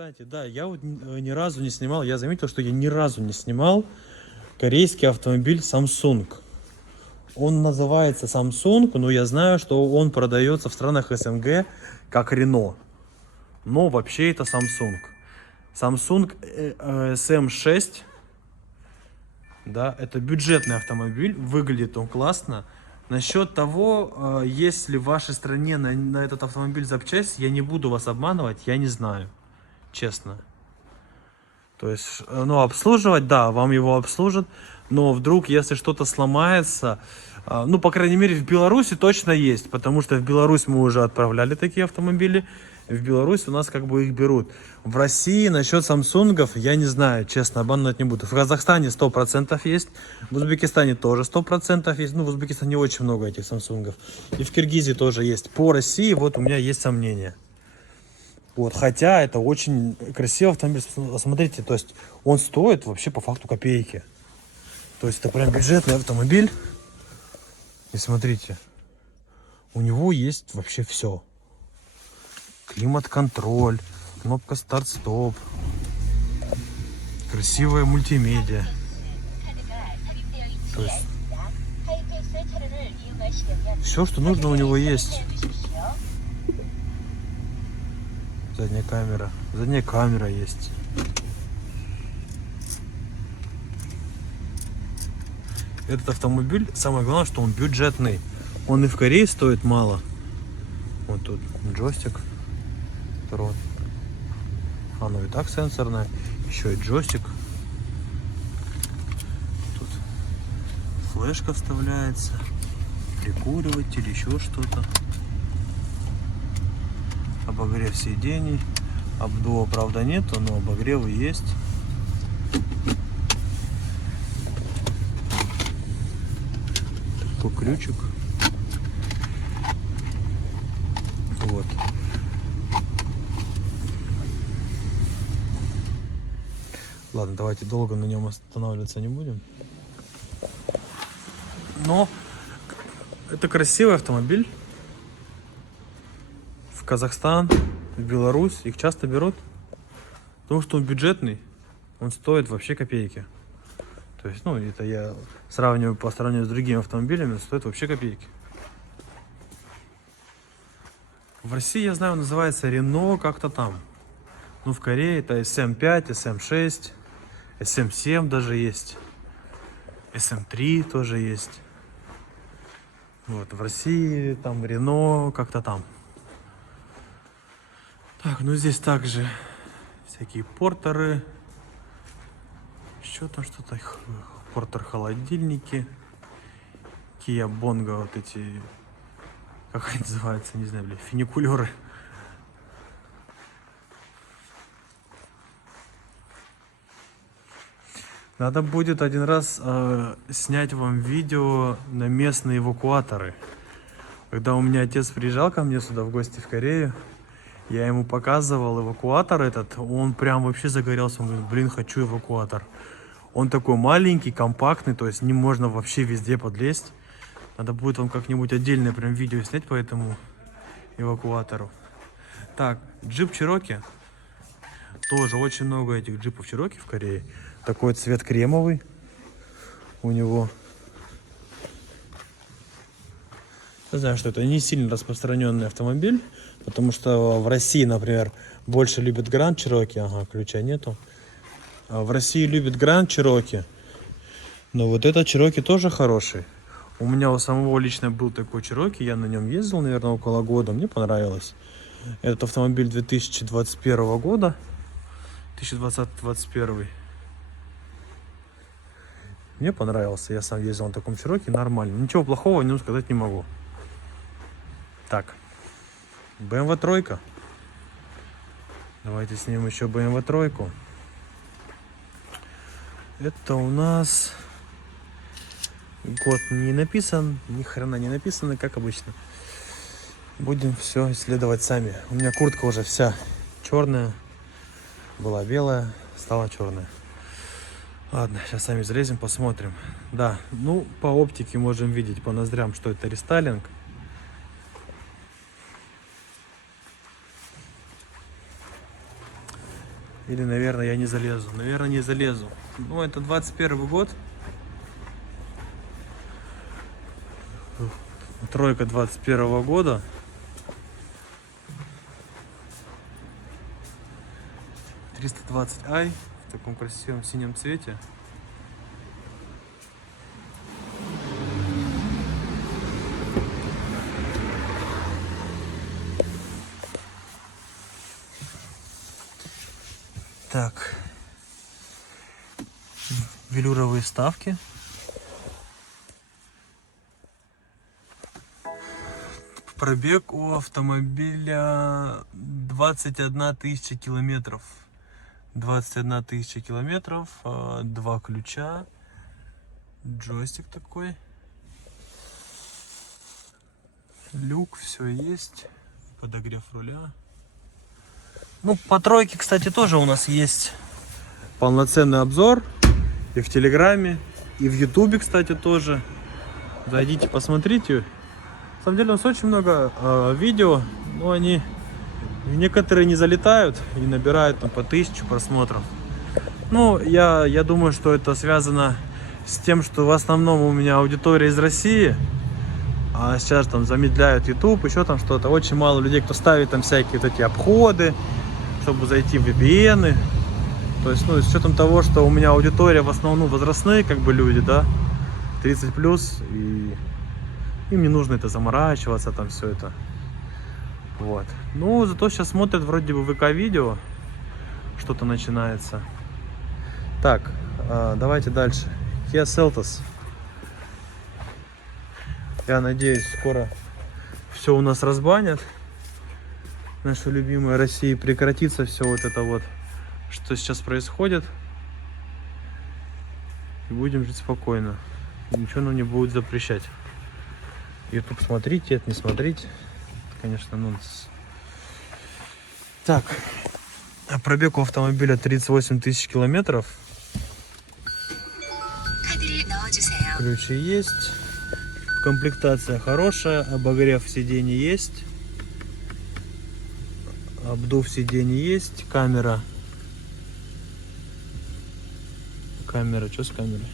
Кстати, да, я вот ни разу не снимал, я заметил, что я ни разу не снимал корейский автомобиль Samsung. Он называется Samsung, но я знаю, что он продается в странах СНГ как Renault. Но вообще это Samsung. Samsung SM6, да, это бюджетный автомобиль, выглядит он классно. Насчет того, есть ли в вашей стране на этот автомобиль запчасть, я не буду вас обманывать, я не знаю, честно. То есть, ну, обслуживать, да, вам его обслужат, но вдруг, если что-то сломается, ну, по крайней мере, в Беларуси точно есть, потому что в Беларусь мы уже отправляли такие автомобили, в Беларусь у нас как бы их берут. В России насчет самсунгов, я не знаю, честно, обманывать не буду. В Казахстане 100% есть, в Узбекистане тоже 100% есть, ну, в Узбекистане очень много этих самсунгов, и в Киргизии тоже есть. По России вот у меня есть сомнения. Вот, хотя это очень красивый автомобиль. Смотрите, то есть он стоит вообще по факту копейки. То есть это прям бюджетный автомобиль. И смотрите, у него есть вообще все. Климат-контроль, кнопка старт-стоп, красивая мультимедиа. То есть все, что нужно, у него есть. Задняя камера есть. Этот автомобиль, самое главное, что он бюджетный. Он и в Корее стоит мало. Вот тут джойстик. Трон. Оно и так сенсорное. Еще и джойстик. Тут флешка вставляется. Прикуриватель, еще что-то. Обогрев сидений. Обдува, правда, нету, но обогревы есть. Такой ключик. Вот. Ладно, давайте долго на нем останавливаться не будем. Но это красивый автомобиль. В Казахстан, в Беларусь их часто берут, потому что он бюджетный, он стоит вообще копейки. То есть, ну, это я сравниваю по сравнению с другими автомобилями, стоит вообще копейки. В России, я знаю, называется Renault как-то там. Ну, в Корее это SM5, SM6, SM7 даже есть. SM3 тоже есть. Вот, в России там Renault как-то там. Так, ну здесь также всякие портеры. Еще там что-то. Портер холодильники. Kia Bongo, вот эти, как они называются, не знаю, фуникулеры. Надо будет один раз снять вам видео на местные эвакуаторы. Когда у меня отец приезжал ко мне сюда в гости в Корею, я ему показывал эвакуатор этот, он прям вообще загорелся, он говорит, блин, хочу эвакуатор. Он такой маленький, компактный, то есть не можно вообще везде подлезть. Надо будет вам как-нибудь отдельное прям видео снять по этому эвакуатору. Так, джип Cherokee. Тоже очень много этих джипов Cherokee в Корее. Такой цвет кремовый у него. Я знаю, что это не сильно распространенный автомобиль, потому что в России, например, больше любят Grand Cherokee. Ага, ключа нету. В России любят Grand Cherokee. Но вот этот Cherokee тоже хороший. У меня у самого лично был такой Cherokee, я на нем ездил, наверное, около года, мне понравилось. Этот автомобиль 2021 года, 2020-2021. Мне понравился, я сам ездил на таком Cherokee, нормально. Ничего плохого о нем сказать не могу. Так, BMW тройка. Давайте снимем еще BMW тройку. Это у нас... Год не написан, ни хрена не написано, как обычно. Будем все исследовать сами. У меня куртка уже вся черная. Была белая, стала черная. Ладно, сейчас сами залезем, посмотрим. Да, ну, по оптике можем видеть, по ноздрям, что это рестайлинг. Или, наверное, я не залезу. Наверное, не залезу. Ну, это 21 год. Тройка 21 года. .320i в таком красивом синем цвете. Так, велюровые вставки. Пробег у автомобиля 21 тысяча километров. 21 тысяча километров, 2 ключа, джойстик такой, люк, все есть, подогрев руля. Ну, по тройке, кстати, тоже у нас есть полноценный обзор и в Телеграме, и в Ютубе, кстати, тоже. Зайдите, посмотрите. На самом деле у нас очень много видео, но они некоторые не залетают и набирают там по 1000 просмотров. Ну, я думаю, что это связано с тем, что в основном у меня аудитория из России, а сейчас там замедляют YouTube, еще там что-то. Очень мало людей, кто ставит там всякие вот эти обходы, чтобы зайти в VPN. То есть, ну, с учетом того, что у меня аудитория в основном возрастные, как бы люди, да, 30+, и им не нужно это заморачиваться, там все это. Вот. Ну, зато сейчас смотрят вроде бы ВК-видео, что-то начинается. Так, давайте дальше. Kia Seltos. Я надеюсь, скоро все у нас разбанят. Наша любимая Россия, прекратится все вот это вот, что сейчас происходит. И будем жить спокойно. Ничего нам не будет запрещать. YouTube смотрите, это не смотрите. Конечно, нонсенс. Так, пробег у автомобиля 38 тысяч километров. Ключи есть. Комплектация хорошая. Обогрев сидений есть. Обдув сидений есть. Камера. Что с камерой?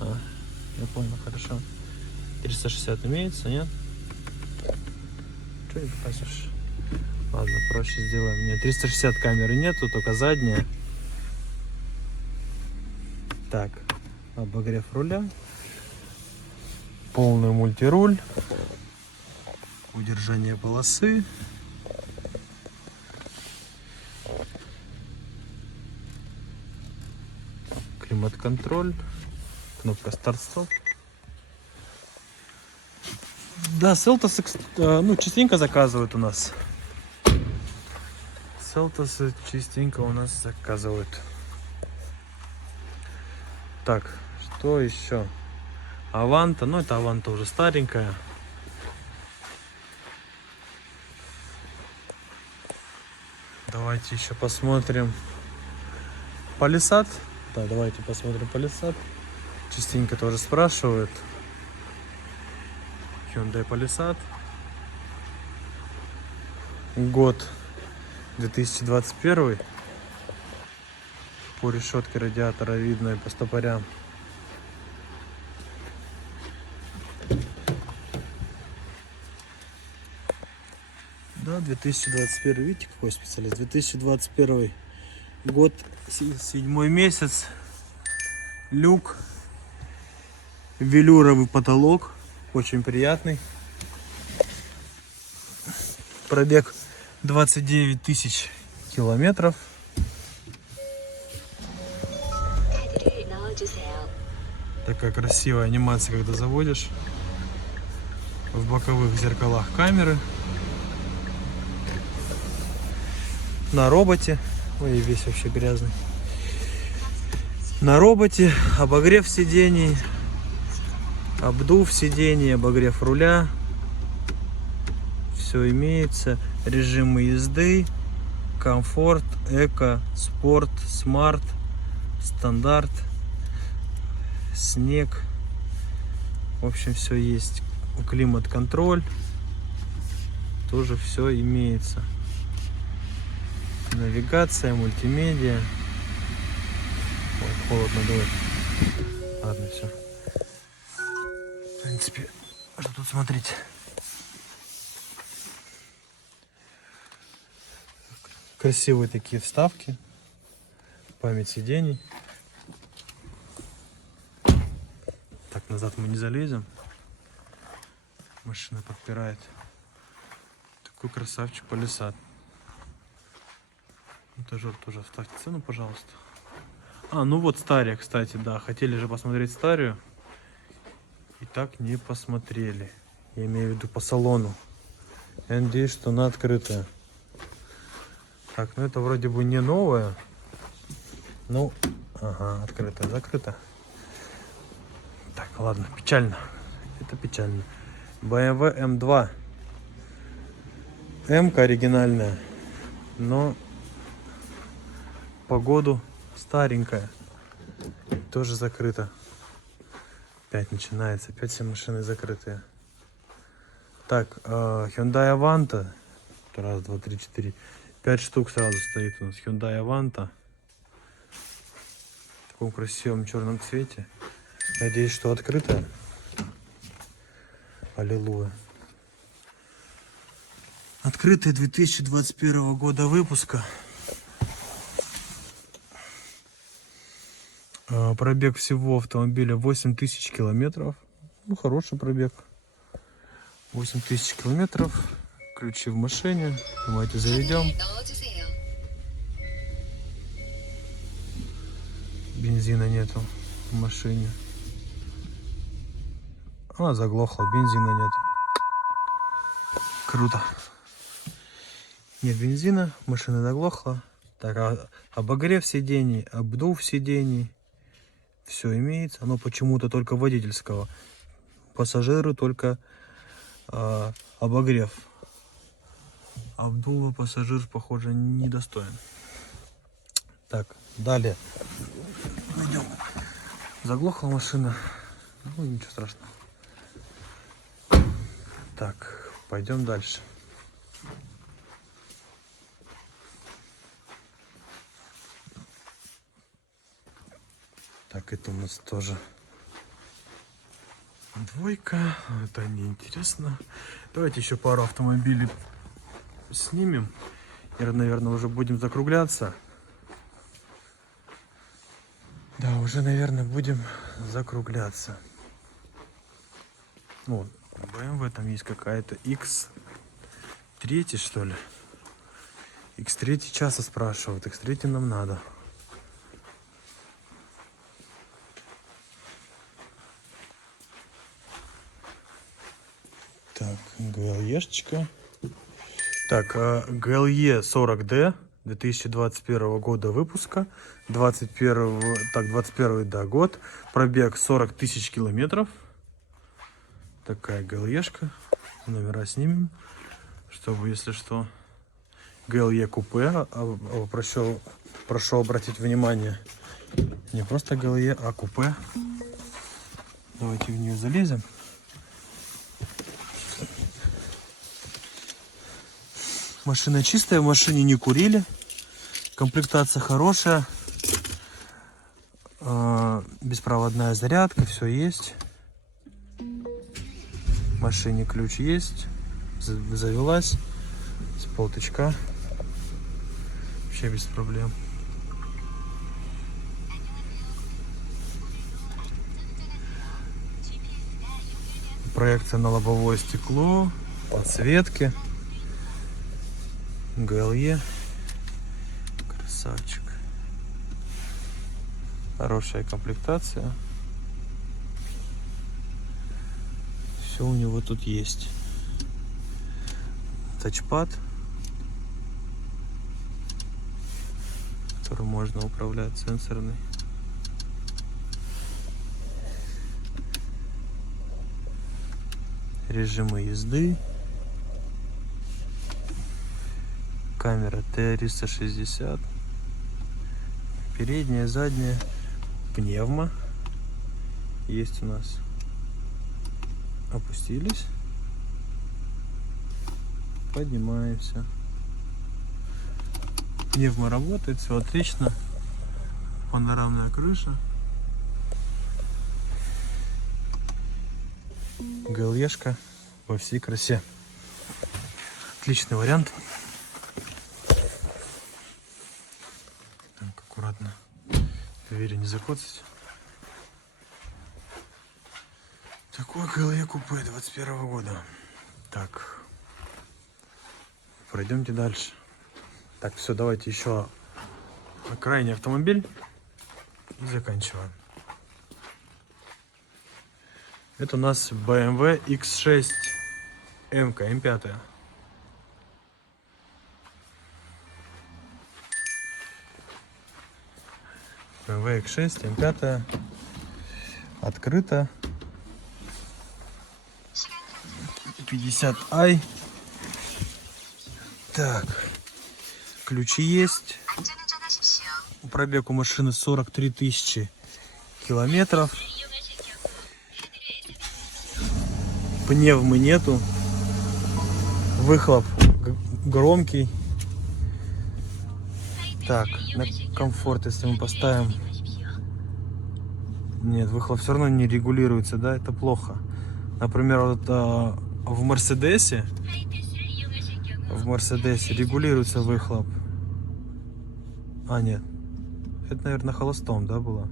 Я понял, хорошо. 360 имеется, нет? Что не покажешь? Ладно, проще сделаем. Нет, 360 камеры нету, только задняя. Так, обогрев руля. Полный мультируль. Удержание полосы. Климат-контроль. Кнопка старт-стоп. Да, Seltos, ну, частенько заказывают у нас. Seltos частенько у нас заказывают. Так, что еще? Аванта, ну это Аванта уже старенькая. Давайте еще посмотрим Palisade. Да, давайте посмотрим Palisade. Частенько тоже спрашивают. Hyundai Palisade. Год 2021. По решетке радиатора видно и по стопорям. Да, 2021. Видите, какой специалист? 2021 год, 7 месяц. Люк. Велюровый потолок. Очень приятный. Пробег 29 тысяч километров. Такая красивая анимация, когда заводишь. В боковых зеркалах камеры. На роботе. Ой, весь вообще грязный. На роботе обогрев сидений. Обдув сидений, обогрев руля. Все имеется. Режимы езды. Комфорт, эко, спорт, смарт, стандарт, снег. В общем, все есть. Климат-контроль. Тоже все имеется. Навигация, мультимедиа. Ой, холодно, давай. Ладно, все. В принципе, что тут смотреть? Красивые такие вставки. Память сидений. Так, назад мы не залезем. Машина подпирает. Такой красавчик Палисад. Этажер тоже вставьте цену, пожалуйста. А, ну вот Стария, кстати, да. Хотели же посмотреть Старию. И так не посмотрели. Я имею в виду по салону. Я надеюсь, что она открытая. Так, ну это вроде бы не новая. Ну, ага, открытая, закрыта. Так, ладно, печально. Это печально. BMW M2. М-ка оригинальная. Но по году старенькая. Тоже закрыта. Опять начинается. Опять все машины закрытые. Так, Hyundai Avanta. Раз, два, три, четыре. 5 штук сразу стоит у нас. Hyundai Avanta. В таком красивом черном цвете. Надеюсь, что открытая. Аллилуйя. Открытая 2021 года выпуска. Пробег всего автомобиля 8000 километров. Ну, хороший пробег. 8000 километров. Ключи в машине. Давайте заведем. Бензина нету в машине. А, заглохла. Бензина нету. Круто. Нет бензина. Машина заглохла. Так, обогрев сидений, обдув сидений. Все имеется. Но почему-то только водительского. Пассажиру только обогрев. Обдува пассажир, похоже, недостоин. Так, далее. Пойдем. Заглохла машина. Ну, ничего страшного. Так, пойдем дальше. Так, это у нас тоже двойка. Это неинтересно. Давайте еще пару автомобилей снимем. И, наверное, уже будем закругляться. Да, уже, наверное, будем закругляться. Вот, BMW там есть какая-то X3, что ли? X3 часто спрашивают. X3 нам надо. Так, GLE-шечка. Так, GLE 40D 2021 года выпуска. 21, да, год. Пробег 40 тысяч километров. Такая GLE-шка. Номера снимем, чтобы, если что. GLE купе. Прошу обратить внимание. Не просто GLE, а купе. Давайте в нее залезем. Машина чистая, в машине не курили. Комплектация хорошая. Беспроводная зарядка, все есть. В машине ключ есть. Завелась. С полточка. Вообще без проблем. Проекция на лобовое стекло. Подсветки. GLE. Красавчик. Хорошая комплектация. Все у него тут есть. Тачпад, которым можно управлять, сенсорный. Режимы езды. Камера T360. Передняя, задняя. Пневма. Есть у нас. Опустились. Поднимаемся. Пневмо работает, все отлично. Панорамная крыша. ГЛЕшка во всей красе. Отличный вариант. Так, аккуратно. Двери не закоцать. Такой ГЛЕ купе 21 года. Так. Пройдемте дальше. Так, все, давайте еще крайний автомобиль и заканчиваем. Это у нас BMW X6 М5. BMW X6 М5. Открыто. 50i. Так. Ключи есть. Пробег у машины 43 тысячи километров. Пневмы нету. Выхлоп громкий. Так, на комфорт, если мы поставим... Нет, выхлоп все равно не регулируется, да, это плохо. Например, вот в Мерседесе регулируется выхлоп. А, нет. Это, наверное, на холостом, да, было?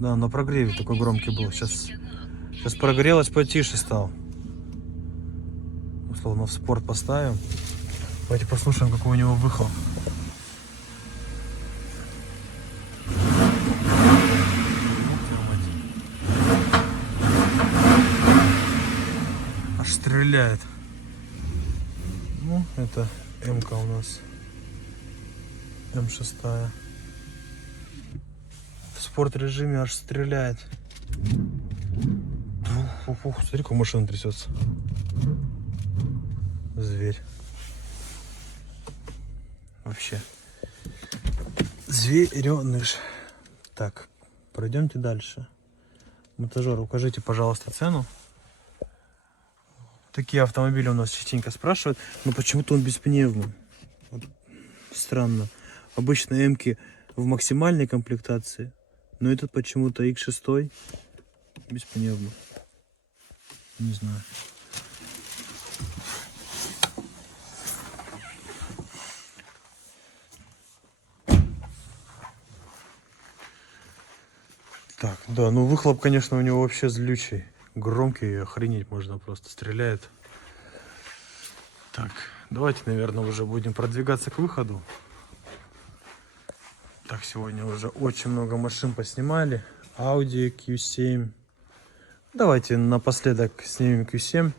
Да, на прогреве такой громкий был. Сейчас прогрелось, потише стал. Условно в спорт поставим. Давайте послушаем, какой у него выхлоп. Аж стреляет. Ну, это М-ка у нас. М6. В спорт режиме аж стреляет. Фу, смотри, как машина трясется. Зверь. Вообще. Звереныш. Так, пройдемте дальше. Монтажер, укажите, пожалуйста, цену. Такие автомобили у нас частенько спрашивают, но почему-то он без пневмы. Вот странно. Обычно М-ки в максимальной комплектации, но этот почему-то X6 без пневмы. Не знаю. Так, да, ну выхлоп, конечно, у него вообще злючий. Громкий, охренеть можно, просто стреляет. Так, давайте, наверное, уже будем продвигаться к выходу. Так, сегодня уже очень много машин поснимали. Audi Q7. Давайте напоследок снимем Q7.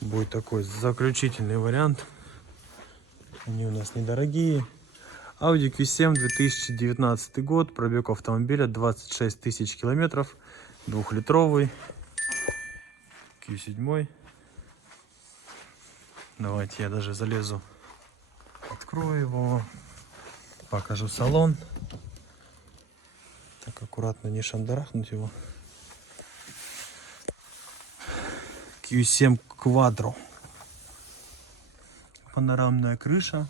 Будет такой заключительный вариант. Они у нас недорогие. Audi Q7 2019 год. Пробег автомобиля 26 тысяч километров. 2-литровый. Q7. Давайте я даже залезу. Открою его. Покажу салон. Так, аккуратно не шандарахнуть его. Q7 Quattro. Панорамная крыша.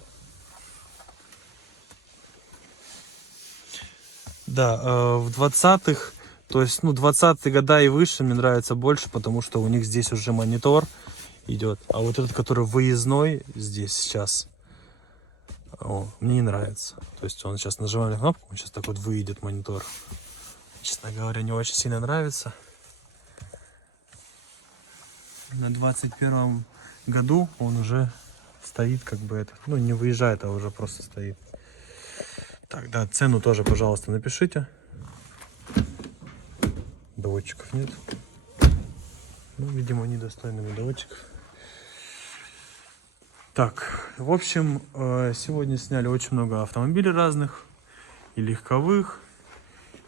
Да, в 20-х, то есть, ну, 20-е года и выше мне нравится больше, потому что у них здесь уже монитор идет. А вот этот, который выездной здесь сейчас, мне не нравится. То есть он сейчас нажимаем на кнопку, он сейчас так вот выйдет монитор. Честно говоря, не очень сильно нравится. На 21-м году он уже стоит как бы это, ну не выезжает, а уже просто стоит. Так, да, цену тоже, пожалуйста, напишите. Доводчиков нет. Ну, видимо, недостойными доводчиков. Так, в общем, сегодня сняли очень много автомобилей разных. И легковых,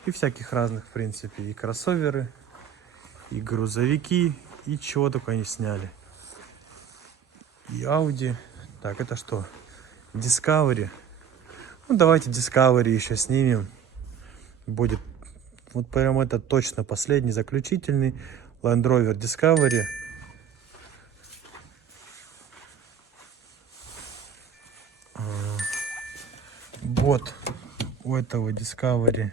и всяких разных, в принципе. И кроссоверы, и грузовики, и чего только они сняли. И Audi. Так, это что? Discovery. Ну, давайте Discovery еще снимем. Будет вот прям это точно последний, заключительный. Land Rover Discovery. Вот у этого Discovery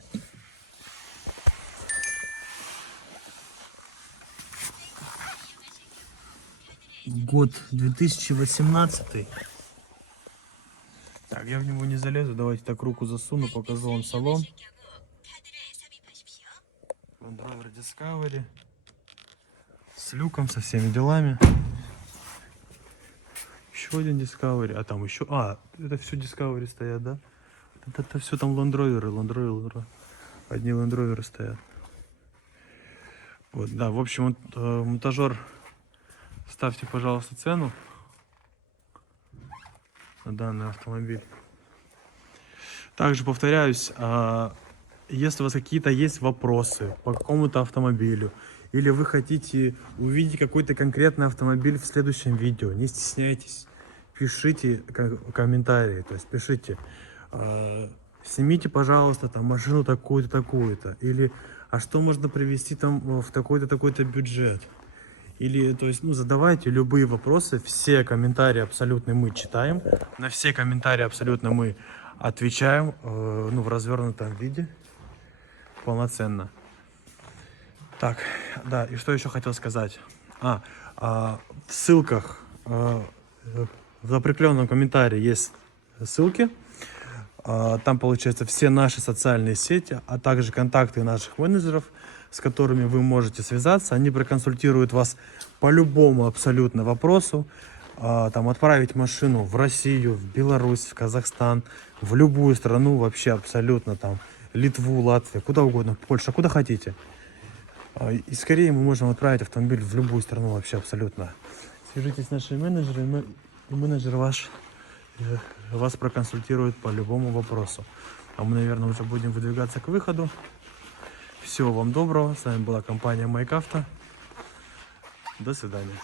год 2018. Так, я в него не залезу, давайте так руку засуну, покажу вам салон. Land Rover Discovery с люком, со всеми делами. Еще один Discovery, а там еще... это все Discovery стоят, да? Это все там Land Rover. Одни Land Rover стоят. Вот, да, в общем, монтажер, ставьте, пожалуйста, цену на данный автомобиль. Также повторяюсь, если у вас какие-то есть вопросы по какому-то автомобилю, или вы хотите увидеть какой-то конкретный автомобиль в следующем видео, не стесняйтесь, пишите комментарии, то есть пишите, снимите, пожалуйста, там машину такую-то, такую-то, или а что можно привезти там в такой-то, такой-то бюджет. Или, то есть, задавайте любые вопросы, все комментарии абсолютно мы читаем, на все комментарии абсолютно мы отвечаем, в развернутом виде, полноценно. Так, да, и что еще хотел сказать? В ссылках, в закрепленном комментарии есть ссылки. Там, получается, все наши социальные сети, а также контакты наших менеджеров, с которыми вы можете связаться. Они проконсультируют вас по любому абсолютно вопросу. Там отправить машину в Россию, в Беларусь, в Казахстан, в любую страну вообще абсолютно, там, Литву, Латвию, куда угодно, Польша, куда хотите. И скорее мы можем отправить автомобиль в любую страну вообще абсолютно. Свяжитесь с нашими менеджерами, и менеджер вас проконсультирует по любому вопросу. А мы, наверное, уже будем выдвигаться к выходу. Всего вам доброго. С вами была компания Майкавто. До свидания.